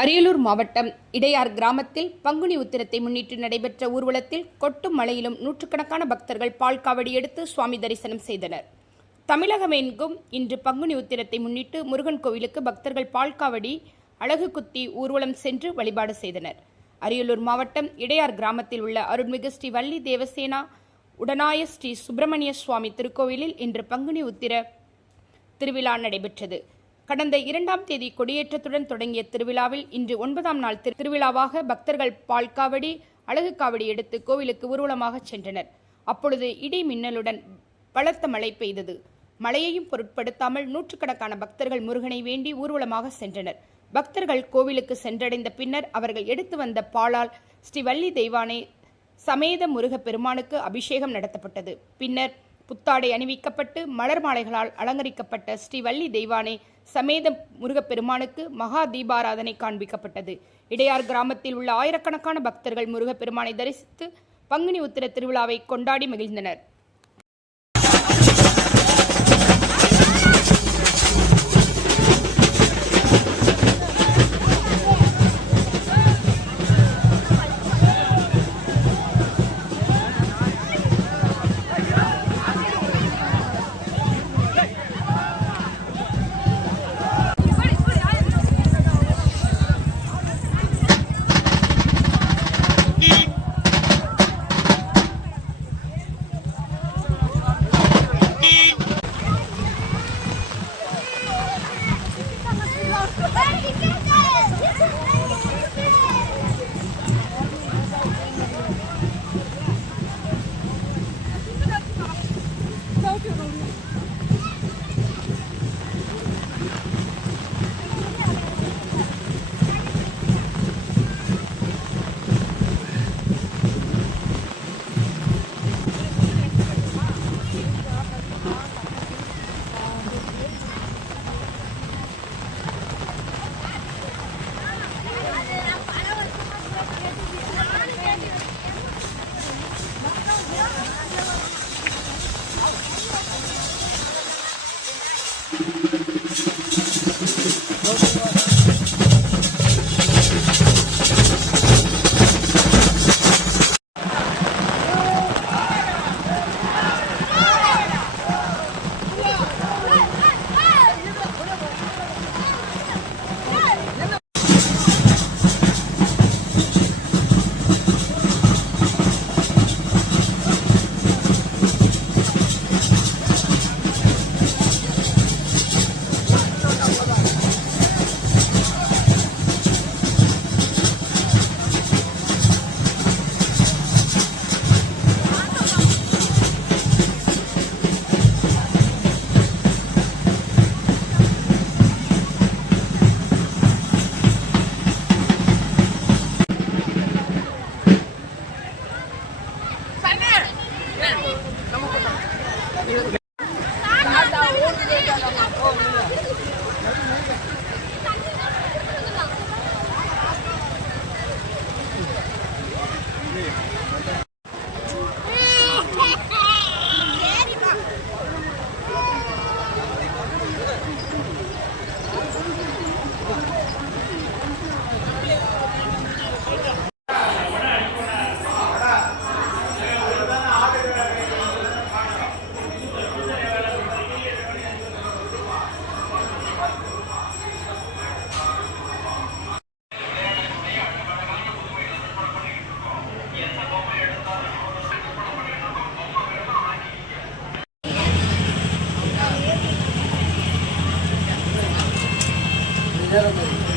அரியலூர் மாவட்டம் இடையார் கிராமத்தில் பங்குனி உத்திரத்தை முன்னிட்டு நடைபெற்ற ஊர்வலத்தில் கொட்டும் மழையிலும் நூற்றுக்கணக்கான பக்தர்கள் பால் காவடி எடுத்து சுவாமி தரிசனம் செய்தனர். தமிழகமெங்கும் இன்று பங்குனி உத்திரத்தை முன்னிட்டு முருகன் கோவிலுக்கு பக்தர்கள் பால் காவடி அழகு குத்தி ஊர்வலம் சென்று வழிபாடு செய்தனர். அரியலூர் மாவட்டம் இடையார் கிராமத்தில் உள்ள அருள்மிகு ஸ்ரீ வள்ளி தேவசேனா உடனாய ஸ்ரீ சுப்பிரமணிய சுவாமி திருக்கோவிலில் இன்று பங்குனி உத்திர திருவிழா நடைபெற்றது. கடந்த 2ஆம் தேதி கொடியேற்றத்துடன் தொடங்கிய திருவிழாவில் இன்று 9ஆம் நாள் திருவிழாவாக பக்தர்கள் பால் காவடி அழகு காவடி எடுத்து கோவிலுக்கு ஊர்வலமாக சென்றனர். அப்பொழுது இடி மின்னலுடன் பலத்த மழை பெய்தது. மழையையும் பொருட்படுத்தாமல் நூற்றுக்கணக்கான பக்தர்கள் முருகனை வேண்டி ஊர்வலமாக சென்றனர். பக்தர்கள் கோவிலுக்கு சென்றடைந்த பின்னர் அவர்கள் எடுத்து வந்த பாலால் ஸ்ரீ வள்ளி தெய்வானை சமேத முருக பெருமானுக்கு அபிஷேகம் நடத்தப்பட்டது. பின்னர் புத்தாடை அணிவிக்கப்பட்டு மலர் மாலைகளால் அலங்கரிக்கப்பட்ட ஸ்ரீ வள்ளி தெய்வானை சமேத முருகப்பெருமானுக்கு மகா தீபாராதனை காண்பிக்கப்பட்டது. இடையார் கிராமத்தில் உள்ள ஆயிரக்கணக்கான பக்தர்கள் முருகப்பெருமானை தரிசித்து பங்குனி உத்திர திருவிழாவை கொண்டாடி மகிழ்ந்தனர். Gracias.